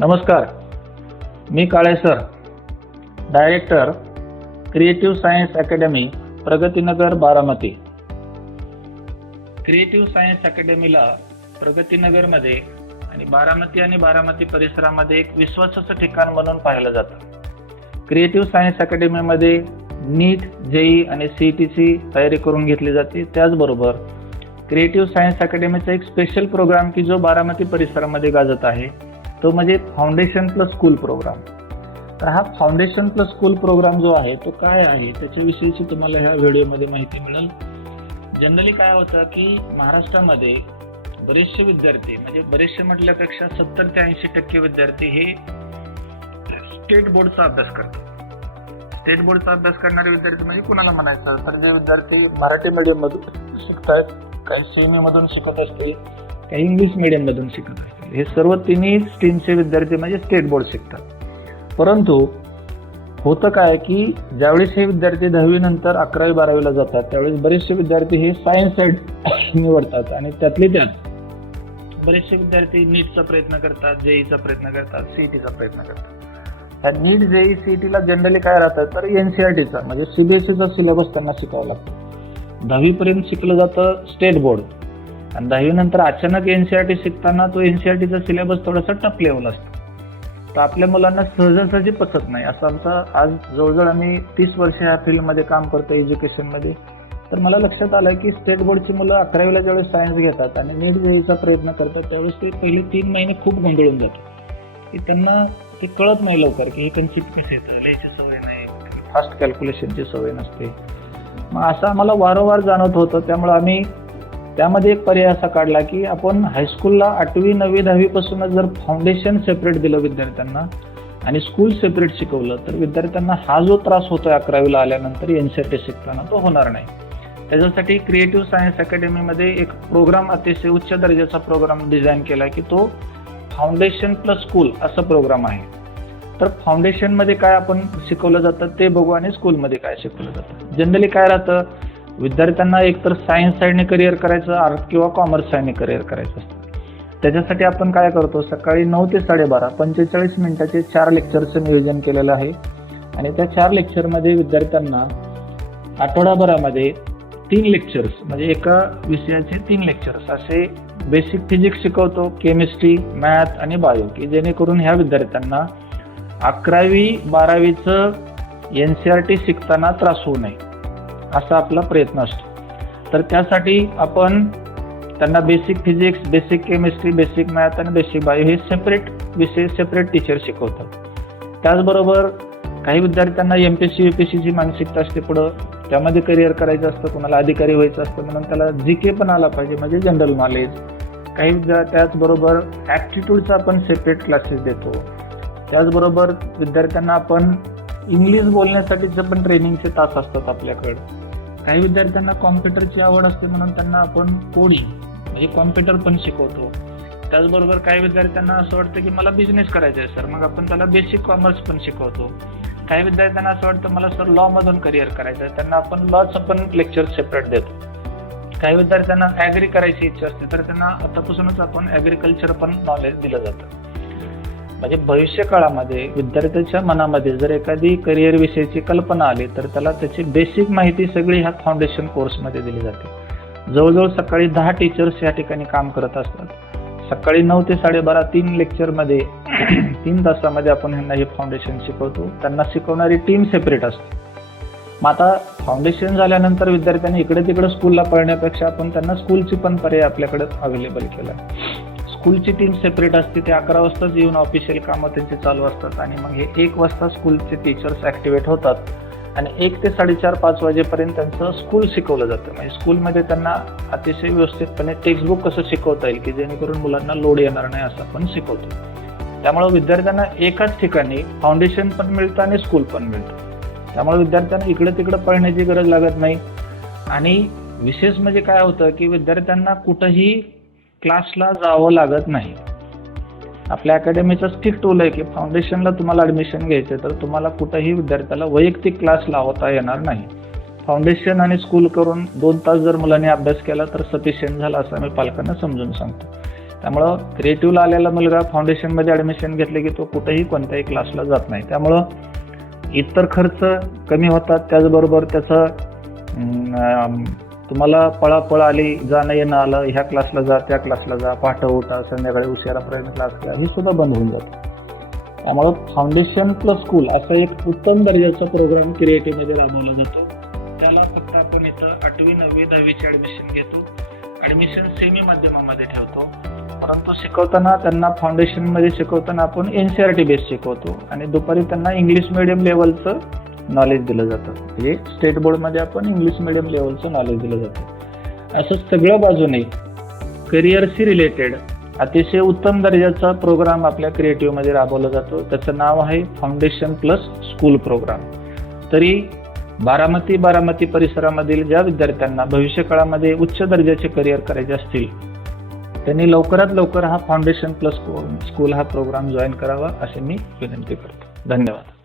नमस्कार. मी काळे sir director creative science academy Pragatinagar Baramati. Creative science अकॅडमीला प्रगतीनगरमध्ये आणि बारामती आणि बारामती परिसरामध्ये एक विश्वासाचं ठिकाण म्हणून पाहिलं जातं. क्रिएटिव्ह सायन्स अकॅडमीमध्ये नीट जेई आणि सी टी सी तयारी करून घेतली जाते. त्याचबरोबर क्रिएटिव्ह सायन्स अकॅडमीचा एक स्पेशल प्रोग्राम की जो बारामती परिसरामध्ये गाजत आहे. तो म्हणजे फाउंडेशन प्लस स्कूल प्रोग्राम तर हा फाउंडेशन प्लस स्कूल प्रोग्राम जो आहे तो काय आहे? त्याच्याविषयीची तुम्हाला ह्या व्हिडिओमध्ये माहिती मिळेल. जनरली काय होतं की महाराष्ट्रामध्ये बरेचसे विद्यार्थी म्हणजे बरेचसे म्हटल्यापेक्षा सत्तर ते ऐंशी टक्के विद्यार्थी हे स्टेट बोर्डचा अभ्यास करतात. स्टेट बोर्डचा अभ्यास करणारे विद्यार्थी म्हणजे कुणाला म्हणायचं? तर जे विद्यार्थी मराठी मीडियममधून शिकतायत काही सेमी मधून शिकत असतील काही इंग्लिश मीडियममधून शिकत असतील. हे सर्व तिन्ही स्ट्रीमचे विद्यार्थी म्हणजे स्टेट बोर्ड शिकतात. परंतु होतं काय की ज्यावेळेस हे विद्यार्थी दहावी नंतर अकरावी बारावीला जातात त्यावेळेस बरेचसे विद्यार्थी हे सायन्स साईड निवडतात आणि त्यातले त्यात बरेचसे विद्यार्थी नीटचा प्रयत्न करतात जेईचा प्रयत्न करतात सीईटीचा प्रयत्न करतात. ह्या नीट जेई सीईटीला जनरली काय राहतं? तर एनसीआरटीचा म्हणजे सीबीएसईचा सिलेबस त्यांना शिकावा लागतो. दहावीपर्यंत शिकलं जातं स्टेट बोर्ड आणि दहावीनंतर अचानक एन सी आर टी शिकताना तो एन सी आर टीचा सिलेबस थोडासा टफ लेवल असतो. तर आपल्या मुलांना सहजासहजी पचत नाही. असं आमचा आज जवळजवळ आम्ही तीस वर्ष ह्या फील्डमध्ये काम करतो एज्युकेशनमध्ये तर मला लक्षात आलं की स्टेट बोर्डची मुलं अकरावीला ज्यावेळेस सायन्स घेतात आणि नीट द्यायचा प्रयत्न करतात त्यावेळेस ते पहिले तीन महिने खूप गोंधळून जातात. की त्यांना ते कळत नाही लवकर की हे कन्सिप्ट मिस येतं लिहायची सवय नाही फास्ट कॅल्क्युलेशनची सवय नसते. मग असं आम्हाला वारंवार जाणवत होतं. त्यामुळे आम्ही त्यामध्ये एक पर्याय असा काढला की आपण हायस्कूलला आठवी नववी दहावीपासूनच जर फाउंडेशन सेपरेट दिलं विद्यार्थ्यांना आणि स्कूल सेपरेट शिकवलं तर विद्यार्थ्यांना हा जो त्रास होतोय अकरावीला आल्यानंतर एन सी आर टी शिकताना तो होणार नाही. त्याच्यासाठी क्रिएटिव्ह सायन्स अकॅडमीमध्ये एक प्रोग्राम अतिशय उच्च दर्जाचा प्रोग्राम डिझाईन केला की तो फाउंडेशन प्लस स्कूल असा प्रोग्राम आहे. तर फाउंडेशनमध्ये काय आपण शिकवलं जातं ते बघू आणि स्कूलमध्ये काय शिकवलं जातं. जनरली काय राहतं? विद्यार्थ्यांना एकतर सायन्स साईडने करिअर करायचं आर्ट किंवा कॉमर्स साईडने करिअर करायचं असतं. त्याच्यासाठी आपण काय करतो सकाळी नऊ ते साडेबारा पंचेचाळीस मिनिटाचे चार लेक्चरचं नियोजन केलेलं आहे. आणि त्या चार लेक्चरमध्ये विद्यार्थ्यांना आठवडाभरामध्ये तीन लेक्चर्स म्हणजे एका विषयाचे तीन लेक्चर्स असे बेसिक फिजिक्स शिकवतो केमिस्ट्री मॅथ आणि बायो की जेणेकरून ह्या विद्यार्थ्यांना अकरावी बारावीचं एन सी आर टी शिकताना त्रास होऊ नये. असा आपला प्रयत्न असतो. तर त्यासाठी आपण त्यांना basic physics basic chemistry basic math आणि बेसिक बायो हे सेपरेट विषय सेपरेट टीचर शिकवतात. त्याचबरोबर काही विद्यार्थ्यांना M P S C U P सीची मानसिकता असते पुढं. त्यामध्ये करिअर करायचं असतं कोणाला अधिकारी व्हायचं असतं म्हणून त्याला जी के पण आला पाहिजे म्हणजे जनरल नॉलेज काही विद्या त्याचबरोबर ॲप्टिट्यूडचा आपण सेपरेट क्लासेस देतो. त्याचबरोबर विद्यार्थ्यांना आपण इंग्लिश बोलण्यासाठीचे पण ट्रेनिंगचे तास असतात आपल्याकडं. काही विद्यार्थ्यांना कॉम्प्युटरची आवड असते म्हणून त्यांना आपण कोडिंग म्हणजे कॉम्प्युटर पण शिकवतो. त्याचबरोबर काही विद्यार्थ्यांना असं वाटतं की मला बिझनेस करायचा आहे सर मग आपण त्याला बेसिक कॉमर्स पण शिकवतो. काही विद्यार्थ्यांना असं वाटतं मला सर लॉमधून करिअर करायचं आहे त्यांना आपण लॉचं पण लेक्चर सेपरेट देतो. काही विद्यार्थ्यांना ॲग्री करायची इच्छा असते तर त्यांना आतापासूनच आपण ॲग्रिकल्चर पण नॉलेज दिलं जातं. म्हणजे भविष्य काळामध्ये विद्यार्थ्याच्या मनामध्ये जर एखादी करिअर विषयीची कल्पना आली तर त्याला त्याची बेसिक माहिती सगळी ह्या फाउंडेशन कोर्समध्ये दिली जाते. जवळजवळ सकाळी दहा टीचर्स या ठिकाणी काम करत असतात. सकाळी नऊ ते साडेबारा तीन लेक्चरमध्ये तीन तासामध्ये आपण ह्यांना हे फाउंडेशन शिकवतो. त्यांना शिकवणारी टीम सेपरेट असते. मग आता फाउंडेशन झाल्यानंतर विद्यार्थ्यांनी इकडे तिकडे स्कूलला पळण्यापेक्षा आपण त्यांना स्कूलची पण पर्याय आपल्याकडे अवेलेबल केला. स्कूलची टीम सेपरेट असते ते अकरा वाजताच येऊन ऑफिशियल कामं त्यांचे चालू असतात आणि मग हे एक वाजता स्कूलचे टीचर्स ॲक्टिवेट होतात. आणि एक ते साडेचार पाच वाजेपर्यंत त्यांचं स्कूल शिकवलं जातं. म्हणजे स्कूलमध्ये त्यांना अतिशय व्यवस्थितपणे टेक्स्टबुक कसं शिकवता येईल की जेणेकरून मुलांना लोड येणार नाही असं आपण शिकवतो. त्यामुळे विद्यार्थ्यांना एकाच ठिकाणी फाउंडेशन पण मिळतं आणि स्कूल पण मिळतं. त्यामुळे विद्यार्थ्यांना इकडं तिकडं पळण्याची गरज लागत नाही. आणि विशेष म्हणजे काय होतं की विद्यार्थ्यांना कुठंही क्लासला जावं लागत नाही. आपल्या अकॅडमीचं स्टिक टूल आहे की फाउंडेशनला तुम्हाला ॲडमिशन घ्यायचं तर तुम्हाला कुठंही विद्यार्थ्याला वैयक्तिक क्लास लावता येणार नाही. फाउंडेशन आणि स्कूल करून दोन तास जर मुलांनी अभ्यास केला तर सफिशियंट झाला असं आम्ही पालकांना समजून सांगतो. त्यामुळं क्रिएटिव्हला आलेला मुलगा फाउंडेशनमध्ये ॲडमिशन घेतले की तो कुठेही कोणत्याही क्लासला जात नाही. त्यामुळं इतर खर्च कमी होतात. त्याचबरोबर त्याचं तुम्हाला पळापळ आली जाणं येणं आलं ह्या क्लासला जा त्या क्लासला जा पहाटे उठा संध्याकाळी उशिरापर्यंत क्लास करा हे सुद्धा बंद होऊन जातं. त्यामुळं फाउंडेशन प्लस स्कूल असा एक उत्तम दर्जाचा प्रोग्राम क्रिएटिव्हमध्ये राबवला जातो. त्याला फक्त आपण इथं आठवी नववी दहावीची ॲडमिशन घेतो. ॲडमिशन सेमी माध्यमामध्ये ठेवतो. परंतु शिकवताना त्यांना फाउंडेशनमध्ये शिकवताना आपण N C R T base शिकवतो. आणि दुपारी त्यांना इंग्लिश मिडियम लेवलचं नॉलेज दिलं जातं. म्हणजे स्टेट बोर्डमध्ये आपण इंग्लिश मिडियम लेवलचं नॉलेज दिलं जातं. असं सगळं बाजूने करिअरशी रिलेटेड अतिशय उत्तम दर्जाचा प्रोग्राम आपल्या क्रिएटिव्हमध्ये राबवला जातो. त्याचं नाव आहे फाउंडेशन प्लस स्कूल प्रोग्राम तरी बारामती बारामती परिसरामधील ज्या विद्यार्थ्यांना भविष्यकाळामध्ये उच्च दर्जाचे करिअर करायचे असतील त्यांनी लवकरात लवकर हा फाउंडेशन प्लस स्कूल हा प्रोग्राम जॉईन करावा असे मी विनंती करतो. धन्यवाद.